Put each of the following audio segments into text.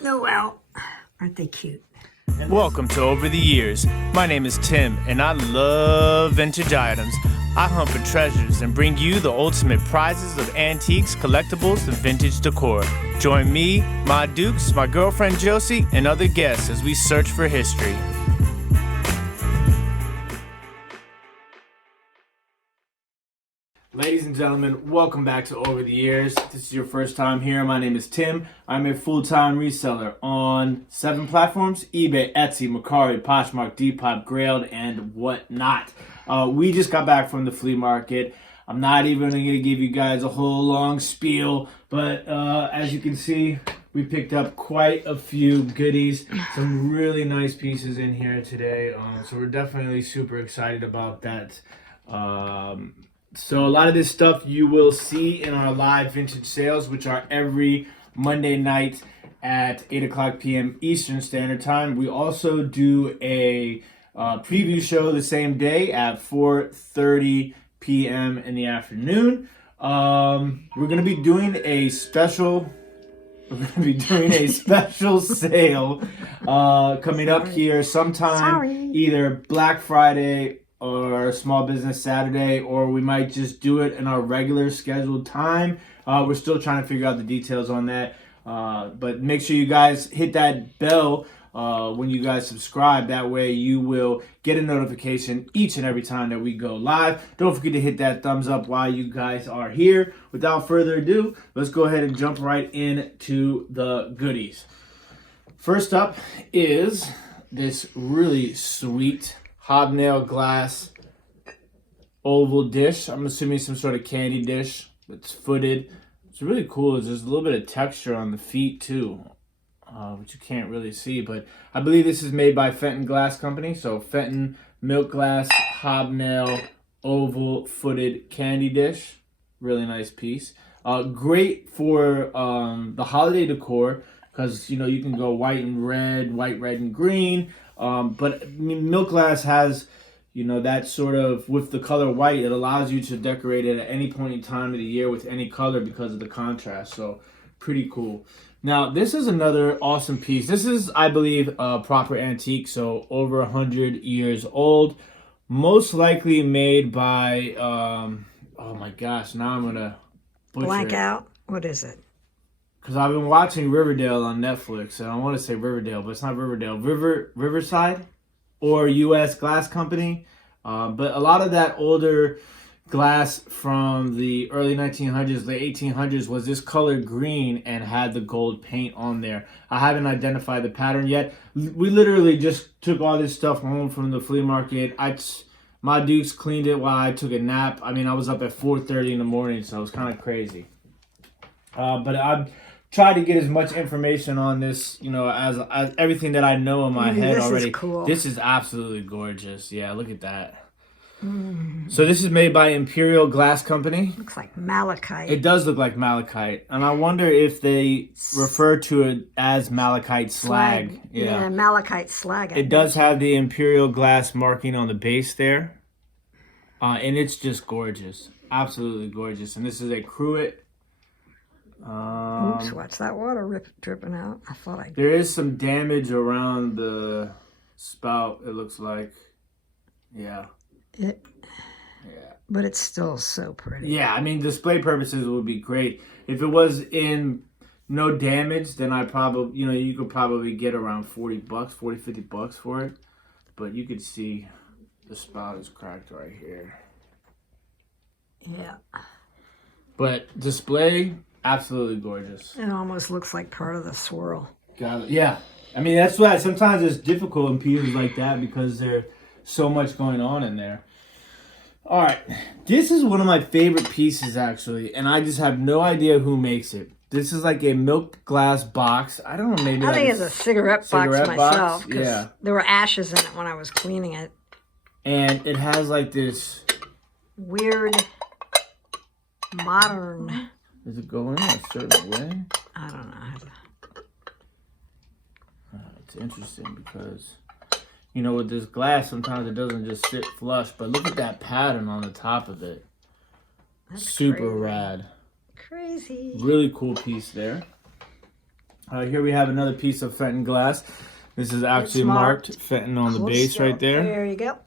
Oh, well, aren't they cute? Welcome to Over the Years. My name is Tim, and I love vintage items. I hunt for treasures and bring you the ultimate prizes of antiques, collectibles, and vintage decor. Join me, my dukes, my girlfriend Josie, and other guests as we search for history. Ladies and gentlemen, welcome back to Over the Years. If this is your first time here, my name is Tim. I'm a full-time reseller on 7 platforms: eBay, Etsy, Mercari, Poshmark, Depop, Grailed, and whatnot. We just got back from the flea market. I'm not even going to give you guys a whole long spiel, but as you can see, we picked up quite a few goodies. Some really nice pieces in here today, so we're definitely super excited about that. So a lot of this stuff you will see in our live vintage sales, which are every Monday night at 8 o'clock p.m. Eastern Standard Time. We also do a preview show the same day at 4:30 p.m. in the afternoon. We're going to be doing a special sale coming up here sometime, either Black Friday or Small Business Saturday, or we might just do it in our regular scheduled time. We're still trying to figure out the details on that. But make sure you guys hit that bell when you guys subscribe. That way you will get a notification each and every time that we go live. Don't forget to hit that thumbs up while you guys are here. Without further ado, let's go ahead and jump right into the goodies. First up is this really sweet Hobnail glass oval dish. I'm assuming some sort of candy dish. It's footed. It's really cool. There's a little bit of texture on the feet too, which you can't really see. But I believe this is made by Fenton Glass Company. So Fenton milk glass hobnail oval footed candy dish. Really nice piece. Great for the holiday decor because you can go white, red, and green. But milk glass has, that sort of, with the color white, it allows you to decorate it at any point in time of the year with any color because of the contrast. So pretty cool. Now, this is another awesome piece. This is, I believe, a proper antique, so over 100 years old. Most likely made by, oh my gosh, now I'm going to butcher Blank it. out. What is it? Because I've been watching Riverdale on Netflix, and I want to say Riverdale, but it's not Riverdale. Riverside or U.S. Glass Company. But a lot of that older glass from the early 1900s, late 1800s was this color green and had the gold paint on there. I haven't identified the pattern yet. We literally just took all this stuff home from the flea market. My dukes cleaned it while I took a nap. I mean, I was up at 4:30 in the morning, so it was kind of crazy. But I'm try to get as much information on this, as everything that I know in my head already. Is cool. This is absolutely gorgeous. Yeah, look at that. So this is made by Imperial Glass Company. Looks like malachite. It does look like malachite. And I wonder if they refer to it as malachite slag. Yeah, malachite slag. It does have the Imperial Glass marking on the base there. And it's just gorgeous. Absolutely gorgeous. And this is a cruet. Oops, watch that water dripping out. I thought I... There is some damage around the spout, it looks like. Yeah. Yeah. But it's still so pretty. Yeah, I mean, display purposes would be great. If it was in no damage, then I probably, you could probably get around $40, $50 for it. But you could see the spout is cracked right here. Yeah. But display, absolutely gorgeous. It almost looks like part of the swirl. Got it. Yeah. I mean, that's why sometimes it's difficult in pieces like that because there's so much going on in there. All right. This is one of my favorite pieces, actually, and I just have no idea who makes it. This is like a milk glass box. I don't know, maybe I think it's a cigarette box myself. Yeah. There were ashes in it when I was cleaning it. And it has like this weird, modern... Does it go in a certain way? I don't know. It's interesting because, with this glass, sometimes it doesn't just sit flush. But look at that pattern on the top of it. That's super rad. Crazy. Really cool piece there. Here we have another piece of Fenton Glass. This is actually marked Fenton on the base right there. There you go.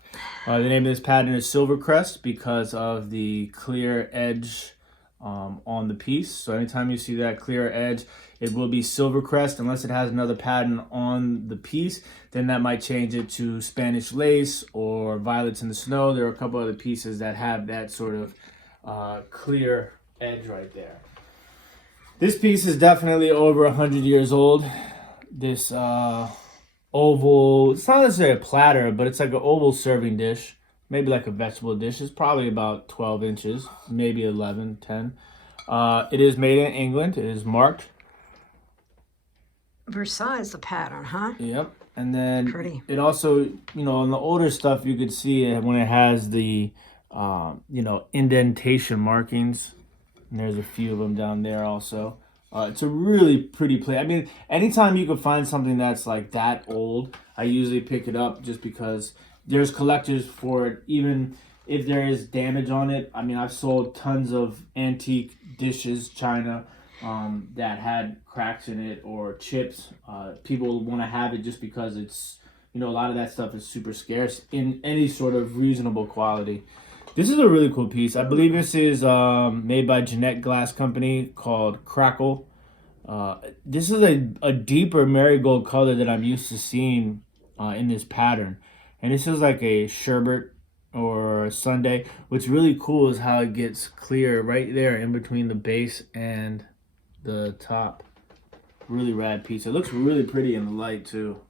The name of this pattern is Silvercrest because of the clear edge on the piece. So anytime you see that clear edge, it will be Silvercrest unless it has another pattern on the piece. Then that might change it to Spanish Lace or Violets in the Snow. There are a couple other pieces that have that sort of clear edge right there. This piece is definitely over 100 years old. This oval, it's not necessarily a platter, but it's like an oval serving dish, maybe like a vegetable dish. It's probably about 12 inches, maybe 11, 10. It is made in England. It is marked. Versailles, the pattern, huh? Yep. And then pretty. It also, you know, on the older stuff, you could see it when it has the, you know, indentation markings. And there's a few of them down there also. It's a really pretty plate. I mean, anytime you can find something that's like that old, I usually pick it up just because there's collectors for it, even if there is damage on it. I mean, I've sold tons of antique dishes, china, that had cracks in it or chips. People want to have it just because it's, you know, a lot of that stuff is super scarce in any sort of reasonable quality. This is a really cool piece. I believe this is made by Jeanette Glass Company called Crackle. This is a deeper marigold color that I'm used to seeing in this pattern. And this is like a sherbet or a sundae. What's really cool is how it gets clear right there in between the base and the top. Really rad piece. It looks really pretty in the light too.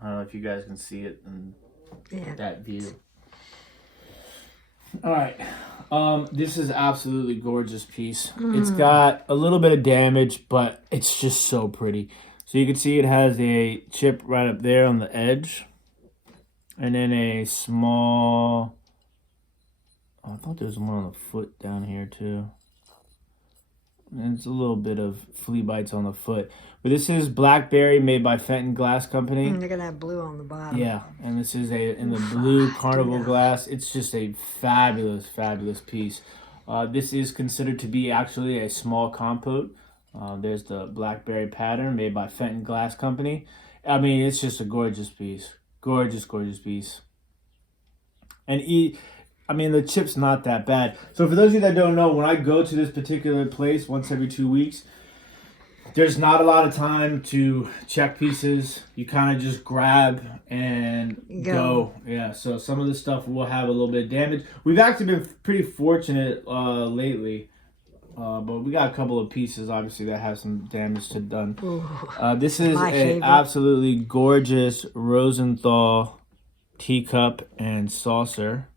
I don't know if you guys can see it in that view. All right, this is absolutely gorgeous piece. It's got a little bit of damage, but it's just so pretty. So you can see it has a chip right up there on the edge, and then a small, I thought there was one on the foot down here too. And it's a little bit of flea bites on the foot. But this is Blackberry, made by Fenton Glass Company. They're going to have blue on the bottom. Yeah, and this is in the blue Carnival glass. It's just a fabulous, fabulous piece. This is considered to be actually a small compote. There's the Blackberry pattern made by Fenton Glass Company. I mean, it's just a gorgeous piece. Gorgeous, gorgeous piece. And I mean, the chip's not that bad. So for those of you that don't know, when I go to this particular place once every 2 weeks, there's not a lot of time to check pieces. You kind of just grab and go. Yeah, so some of the stuff will have a little bit of damage. We've actually been pretty fortunate lately. But we got a couple of pieces, obviously, that have some damage to done. This is an absolutely gorgeous Rosenthal teacup and saucer.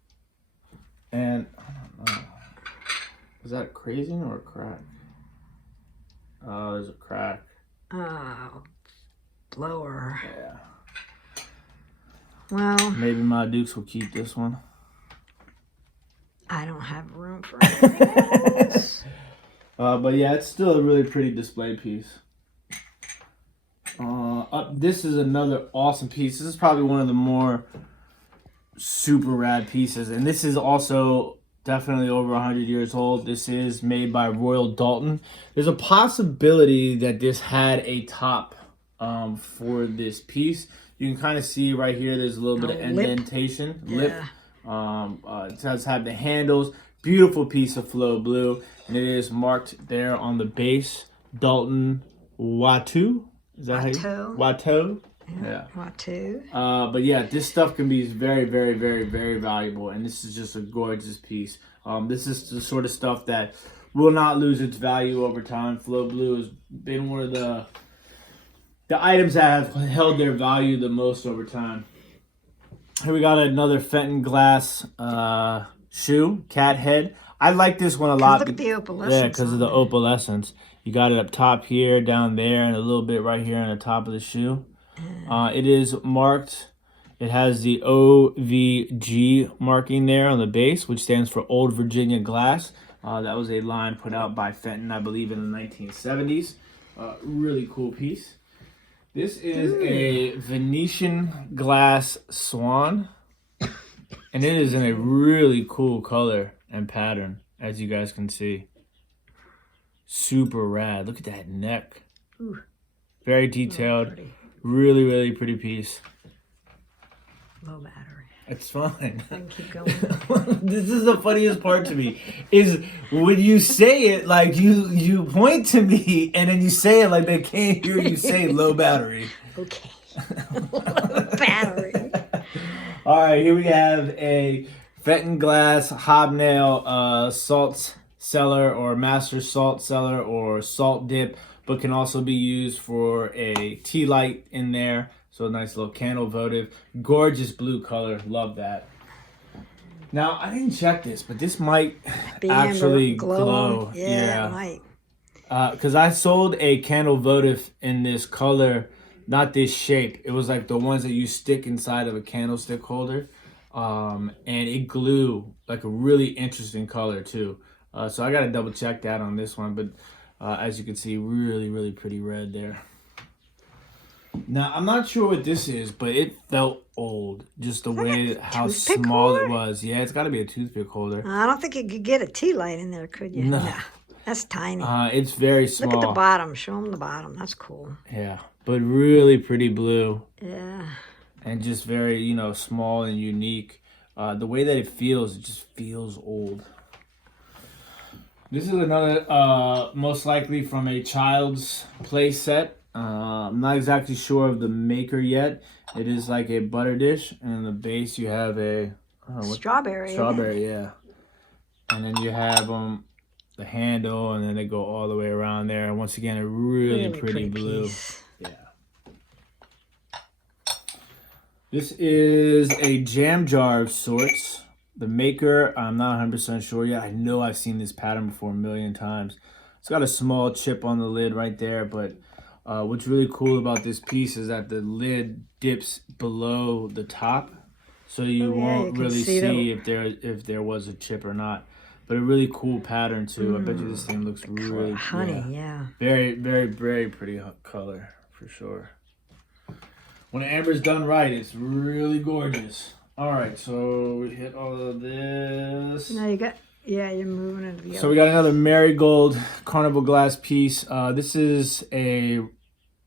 And I don't know, is that a crazing or a crack? Oh, there's a crack. Oh, blower. Yeah. Well, maybe my Dukes will keep this one. I don't have room for it. But yeah, it's still a really pretty display piece. This is another awesome piece. This is probably one of the more super rad pieces, and this is also definitely over 100 years old. This is made by Royal Dalton. There's a possibility that this had a top for this piece. You can kind of see right here, there's a little bit of indentation. Lip. It does have the handles. Beautiful piece of flow blue, and it is marked there on the base. Dalton Watteau. Is that how you? Watteau. Yeah. Watteau. But yeah, this stuff can be very, very, very, very valuable, and this is just a gorgeous piece. This is the sort of stuff that will not lose its value over time. Flow blue has been one of the items that have held their value the most over time. Here we got another Fenton Glass shoe, cat head. I like this one a lot. Look at the opalescence. Yeah, because of the opalescence. You got it up top here, down there, and a little bit right here on the top of the shoe. It is marked. It has the OVG marking there on the base, which stands for Old Virginia Glass. That was a line put out by Fenton, I believe, in the 1970s. Really cool piece. This is a Venetian glass Swan, and it is in a really cool color and pattern, as you guys can see. Super rad. Look at that neck. Ooh. Very detailed. Pretty. Really, really pretty piece. Low battery. It's fine. I can keep going. This is the funniest part to me. Is when you say it, like you point to me and then you say it like they can't hear you say low battery. Okay. Low battery. All right, here we have a Fenton Glass Hobnail salt cellar or master salt cellar or salt dip, but can also be used for a tea light in there. So a nice little candle votive. Gorgeous blue color. Love that. Now, I didn't check this, but this might actually glow. Yeah, it might. Because I sold a candle votive in this color, not this shape. It was like the ones that you stick inside of a candlestick holder. And it glue like a really interesting color too. So I got to double check that on this one. But as you can see, really, really pretty red there. Now, I'm not sure what this is, but it felt old. Just the way how small it was. Yeah, it's got to be a toothpick holder. I don't think you could get a tea light in there, could you? No. That's tiny. It's very small. Look at the bottom. Show them the bottom. That's cool. Yeah, but really pretty blue. Yeah. And just very, you know, small and unique. The way that it just feels old. This is another, most likely from a Child's Play set. I'm not exactly sure of the maker yet. It is like a butter dish, and in the base you have a strawberry. Strawberry, yeah. And then you have the handle, and then they go all the way around there. And once again, a really pretty blue. Piece. Yeah. This is a jam jar of sorts. The maker, I'm not 100% sure yet. I know I've seen this pattern before a million times. It's got a small chip on the lid right there, but what's really cool about this piece is that the lid dips below the top, so you won't really see if there was a chip or not. But a really cool pattern too. I bet you this thing looks really honey. Yeah. Very, very, very pretty color for sure. When amber's done right, it's really gorgeous. All right, so we hit all of this. Now you got, you're moving it together. So we got another Marigold Carnival glass piece. This is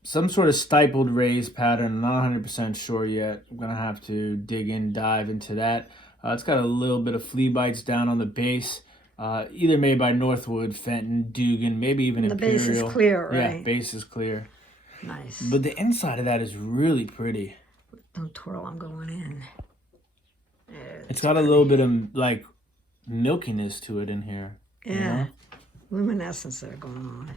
some sort of stippled raised pattern. I'm not 100% sure yet. I'm gonna have to dive into that. It's got a little bit of flea bites down on the base. Either made by Northwood, Fenton, Dugan, maybe even Imperial. The base is clear, right? Yeah, base is clear. Nice. But the inside of that is really pretty. Don't twirl, I'm going in. It's got a little bit of like milkiness to it in here. Yeah. You know? Luminescence there going on.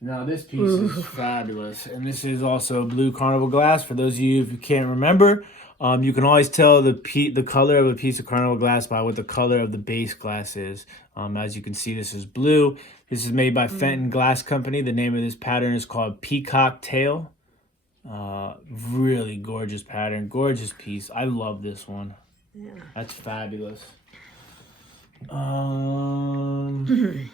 Now this piece is fabulous. And this is also blue Carnival glass. For those of you who can't remember, you can always tell the color of a piece of Carnival glass by what the color of the base glass is. As you can see, this is blue. This is made by Fenton Glass Company. The name of this pattern is called Peacock Tail. Really gorgeous pattern. Gorgeous piece. I love this one. Yeah. That's fabulous. I did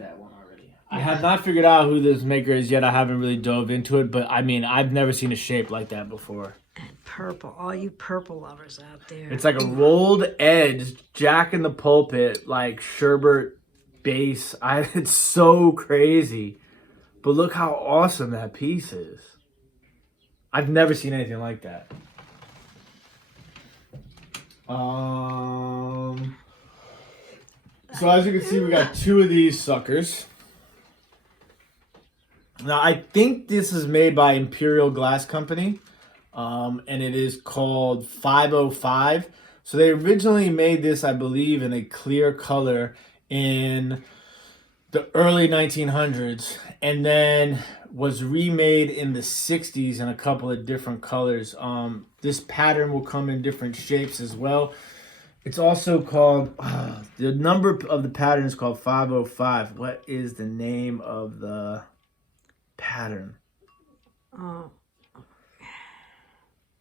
that one already. I have not figured out who this maker is yet. I haven't really dove into it, but I mean, I've never seen a shape like that before. And purple, all you purple lovers out there. It's like a rolled edge, Jack in the Pulpit, like sherbet base. It's so crazy. But look how awesome that piece is. I've never seen anything like that. So as you can see, we got two of these suckers. Now, I think this is made by Imperial Glass Company, and it is called 505. So they originally made this, I believe, in a clear color in the early 1900s, and then was remade in the 60s in a couple of different colors. This pattern will come in different shapes as well. It's also called, the number of the pattern is called 505. What is the name of the pattern? Oh.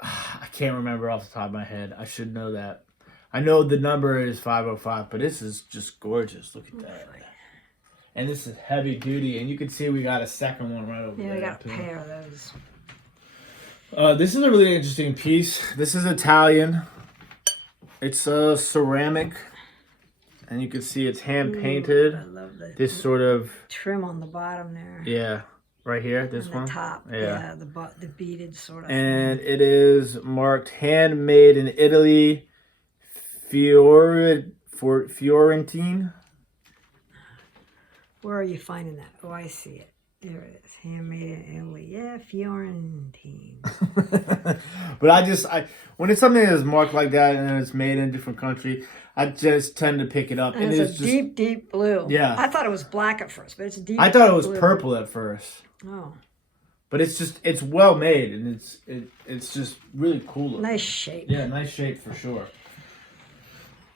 I can't remember off the top of my head. I should know that. I know the number is 505, but this is just gorgeous. Look at that. And this is heavy duty, and you can see we got a second one right over there. Yeah, we got a pair of those. This is a really interesting piece. This is Italian. It's a ceramic. and you can see it's hand painted. I love this sort of trim on the bottom there. Yeah, right here, this on one. The top, yeah, the beaded sort of and thing. It is marked handmade in Italy, Fiorentine. Where are you finding that? Oh, I see it. There it is. Handmade in Italy. Yeah, Fiorentine. But when it's something that's marked like that and it's made in a different country, I just tend to pick it up. And it's just deep blue. Yeah. I thought it was black at first, but it's deep. I thought it was blue. purple at first. Oh. But it's well made, and it's just really cool. Nice shape. Yeah, nice shape for sure.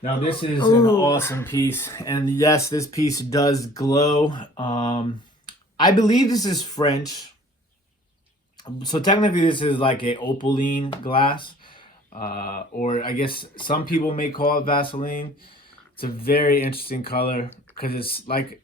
Now this is an awesome piece, and yes, this piece does glow. I believe this is French, so technically this is like a opaline glass, or I guess some people may call it Vaseline. It's a very interesting color because it's like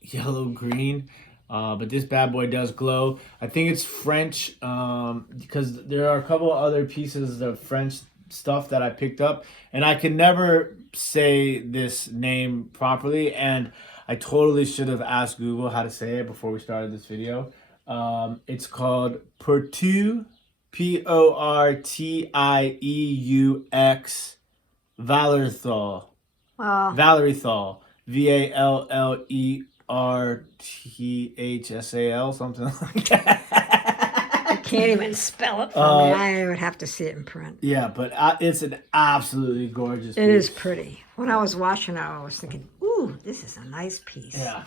yellow green, but this bad boy does glow. I think it's French because there are a couple other pieces of French stuff that I picked up, and I can never say this name properly, and I totally should have asked Google how to say it before we started this video. It's called Portux, Portieux Valerthal. Valerithal, Vallerthal, something like that. I can't even spell it for me. I would have to see it in print. Yeah, but it's an absolutely gorgeous piece. It is pretty. When I was watching it, I was thinking, ooh, this is a nice piece. Yeah.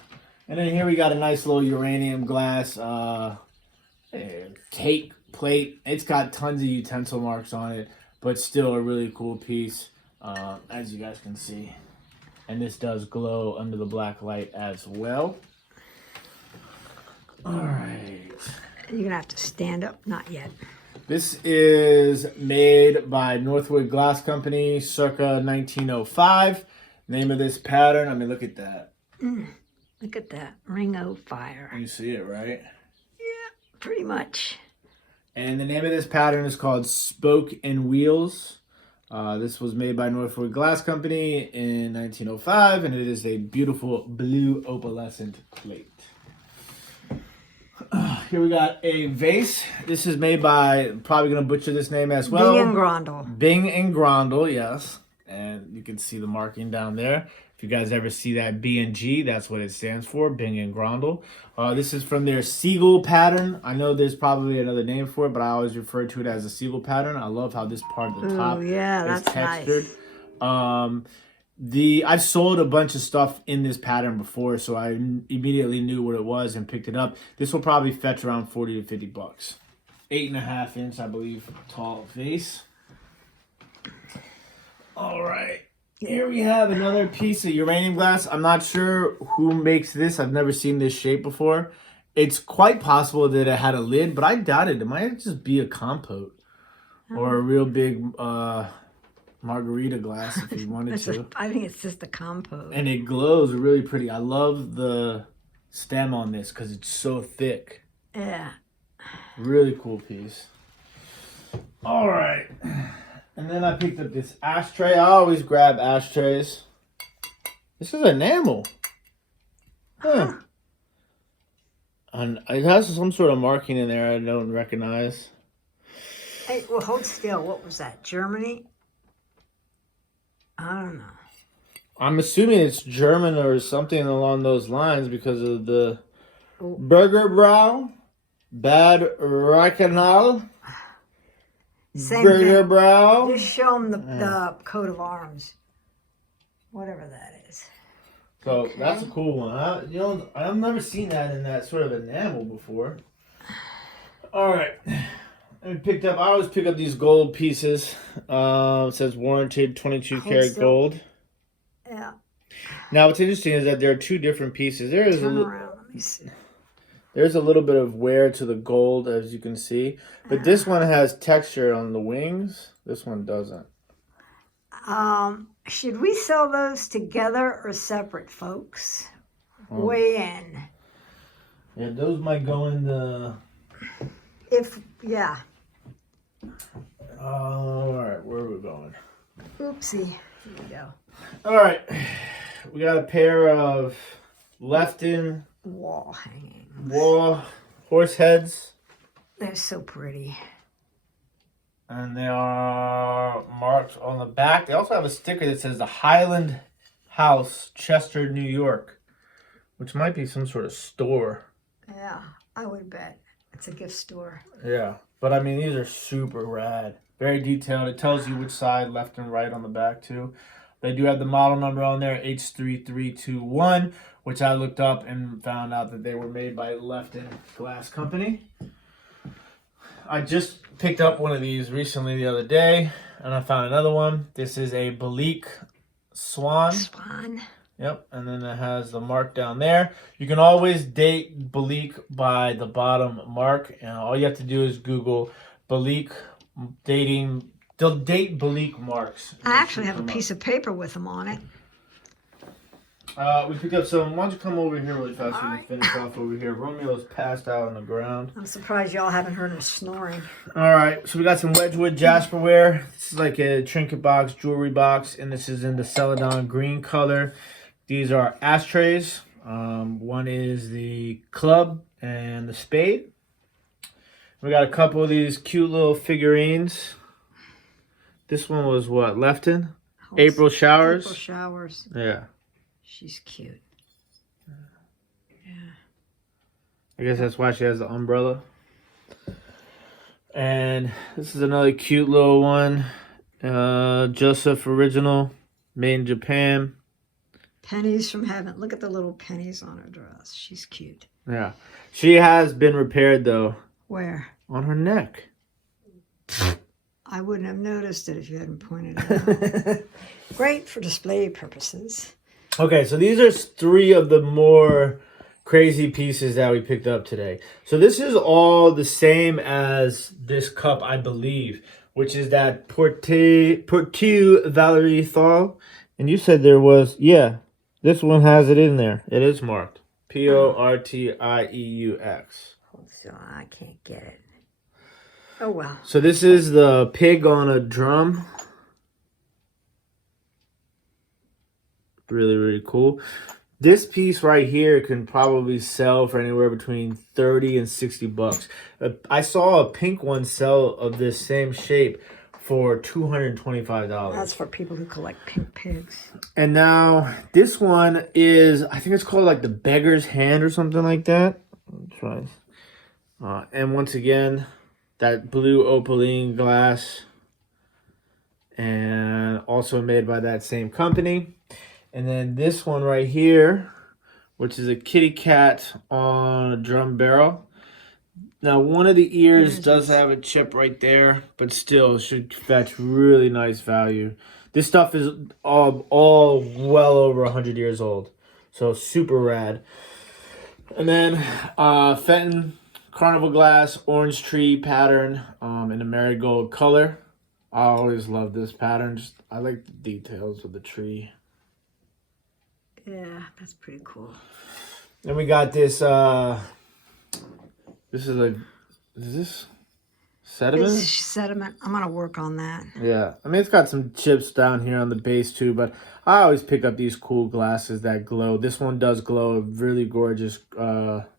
And then here we got a nice little uranium glass cake plate. It's got tons of utensil marks on it, but still a really cool piece, as you guys can see. And this does glow under the black light as well. All right. You're going to have to stand up. Not yet. This is made by Northwood Glass Company circa 1905. Name of this pattern, I mean, look at that. Look at that. Ring of fire. You see it, right? Yeah, pretty much. And the name of this pattern is called Spoke and Wheels. This was made by Northwood Glass Company in 1905, and it is a beautiful blue opalescent plate. Here we got a vase. This is made by, probably going to butcher this name as well. Bing and Grondel. Bing and Grondel, yes. And you can see the marking down there. If you guys ever see that B and G, that's what it stands for, Bing and Grondel. This is from their Seagull pattern. I know there's probably another name for it, but I always refer to it as a Seagull pattern. I love how this part of the top is textured. Nice. I've sold a bunch of stuff in this pattern before, so I immediately knew what it was and picked it up. This will probably fetch around 40 to 50 bucks. 8.5 inch, I believe, tall vase. All right. Here we have another piece of uranium glass. I'm not sure who makes this. I've never seen this shape before. It's quite possible that it had a lid, but I doubt it. It might just be a compote or a real big margarita glass if you wanted to. I think it's just a compote. And it glows really pretty. I love the stem on this because it's so thick. Yeah. Really cool piece. All right. And then I picked up this ashtray. I always grab ashtrays. This is enamel. Huh. And it has some sort of marking in there I don't recognize. Hey, well, hold still. What was that? Germany? I don't know. I'm assuming it's German or something along those lines because of the Burgerbräu, Bad Reichenhall. Same Burgerbräu. Just show them the coat of arms. Whatever that is. So that's a cool one. I've never seen that in that sort of enamel before. All right. I always pick up these gold pieces. It says warranted 22 karat gold. Yeah. Now what's interesting is that there are two different pieces. Turn around. Let me see. There's a little bit of wear to the gold, as you can see. But this one has texture on the wings. This one doesn't. Should we sell those together or separate, folks? Weigh in. Yeah, those might go in the... Yeah. All right, where are we going? Oopsie. Here we go. All right. we got a pair of Lefton Wall hanging. horse heads. They're so pretty. And they are marked on the back. They also have a sticker that says the Highland House, Chester, New York, which might be some sort of store. Yeah, I would bet. It's a gift store. Yeah, but I mean, these are super rad. Very detailed. It tells you which side, left and right on the back too. They do have the model number on there, H3321, which I looked up and found out that they were made by Lefton Glass Company. I just picked up one of these recently the other day, and I found another one. This is a Bleak Swan. Swan. Yep, and then it has the mark down there. You can always date Bleak by the bottom mark, and all you have to do is Google Bleak dating. They'll date Bleak marks. I actually have a piece of paper with them on it. We picked up some. Why don't you come over here really fast so we can finish off over here. Romeo's passed out on the ground. I'm surprised y'all haven't heard him snoring. All right, so we got some Wedgewood Jasperware. This is like a trinket box, jewelry box, and this is in the Celadon green color. These are ashtrays. One is the club and the spade. We got a couple of these cute little figurines. This one was what, Lefton? April Showers. April Showers. Yeah. She's cute. Yeah. I guess that's why she has the umbrella. And this is another cute little one. Joseph Original, made in Japan. Pennies from heaven. Look at the little pennies on her dress. She's cute. Yeah. She has been repaired though. Where? On her neck. I wouldn't have noticed it if you hadn't pointed it out. Great for display purposes. Okay, so these are three of the more crazy pieces that we picked up today. So this is all the same as this cup, I believe, which is that Portiu Valerie Thal. And you said there was, yeah, this one has it in there. It is marked. Portieux. So I can't get it. Oh, well. So this is the pig on a drum. Really, really cool. This piece right here can probably sell for anywhere between 30 and 60 bucks. I saw a pink one sell of this same shape for $225. That's for people who collect pink pigs. And now this one is, I think it's called like the Beggar's Hand or something like that. Let's try. And once again, that blue opaline glass, and also made by that same company. And then this one right here, which is a kitty cat on a drum barrel. Now, one of the ears does have a chip right there, but still should fetch really nice value. This stuff is all well over 100 years old, so super rad. And then Fenton Carnival glass, orange tree pattern in a marigold color. I always love this pattern. I like the details of the tree. Yeah, that's pretty cool. Then we got this. This is this sediment? This is sediment. I'm gonna work on that. Yeah, I mean it's got some chips down here on the base too, but I always pick up these cool glasses that glow. This one does glow a really gorgeous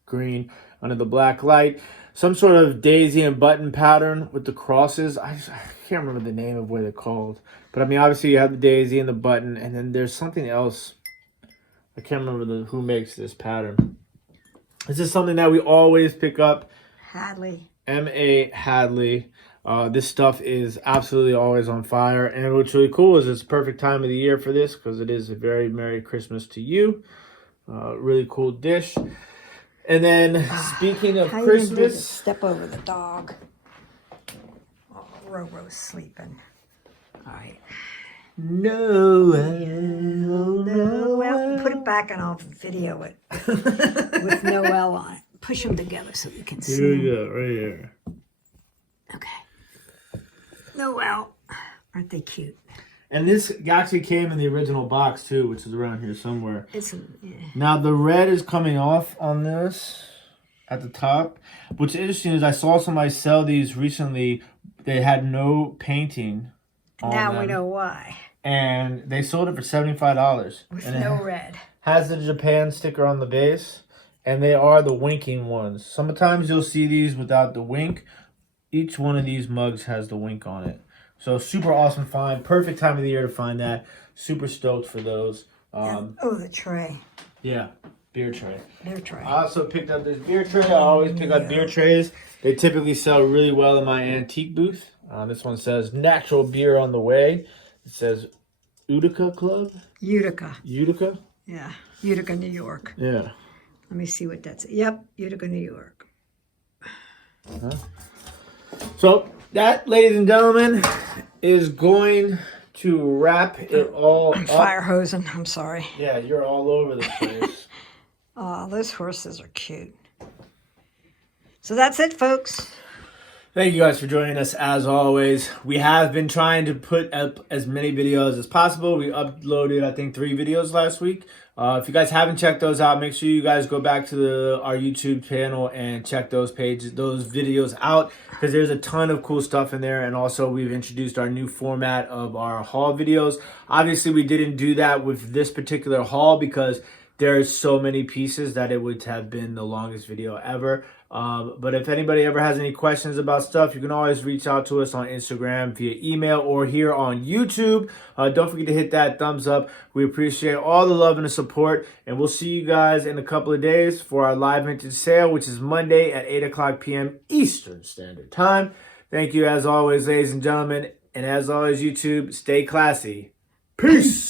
green under the black light. Some sort of daisy and button pattern with the crosses. I can't remember the name of what they're called, but I mean obviously you have the daisy and the button, and then there's something else. I can't remember who makes this pattern. This is something that we always pick up. Hadley. M.A. Hadley. This stuff is absolutely always on fire. And what's really cool is it's the perfect time of the year for this because it is a very Merry Christmas to you. Really cool dish. And then speaking of Christmas. Step over the dog. Oh, Robo's sleeping. All right. Noel, put it back and I'll video it with Noel on it. Push them together so you can see. Here we go, right here. Okay. Noel, aren't they cute? And this actually came in the original box too, which is around here somewhere. Yeah. Now the red is coming off on this at the top. What's interesting is I saw somebody sell these recently. They had no painting on now them. we know why. and they sold it for $75. With And no it red. has the Japan sticker on the base, and they are the winking ones. Sometimes you'll see these without the wink. Each one of these mugs has the wink on it. So super awesome find. Perfect time of the year to find that. Super stoked for those. Oh, the tray. Yeah, beer tray. Beer tray. I also picked up this beer tray. I always pick up beer trays. They typically sell really well in my antique booth. This one says natural beer on the way. It says Utica Club. Utica. Utica? Yeah. Utica, New York. Yeah. Let me see what that's. Yep. Utica, New York. So that, ladies and gentlemen, is going to wrap it all up. Fire hosing. I'm sorry. Yeah, you're all over the place. Oh, those horses are cute. So that's it, folks. Thank you guys for joining us as always. We have been trying to put up as many videos as possible. We uploaded, I think, 3 videos last week. If you guys haven't checked those out, make sure you guys go back to our YouTube channel and check those videos out, because there's a ton of cool stuff in there. And also, we've introduced our new format of our haul videos. Obviously, we didn't do that with this particular haul because there's so many pieces that it would have been the longest video ever. But if anybody ever has any questions about stuff, you can always reach out to us on Instagram, via email, or here on YouTube. Don't forget to hit that thumbs up. We appreciate all the love and the support, and we'll see you guys in a couple of days for our live vintage sale, which is Monday at 8:00 p.m. Eastern Standard Time. Thank you as always, ladies and gentlemen, and as always, YouTube, stay classy. Peace!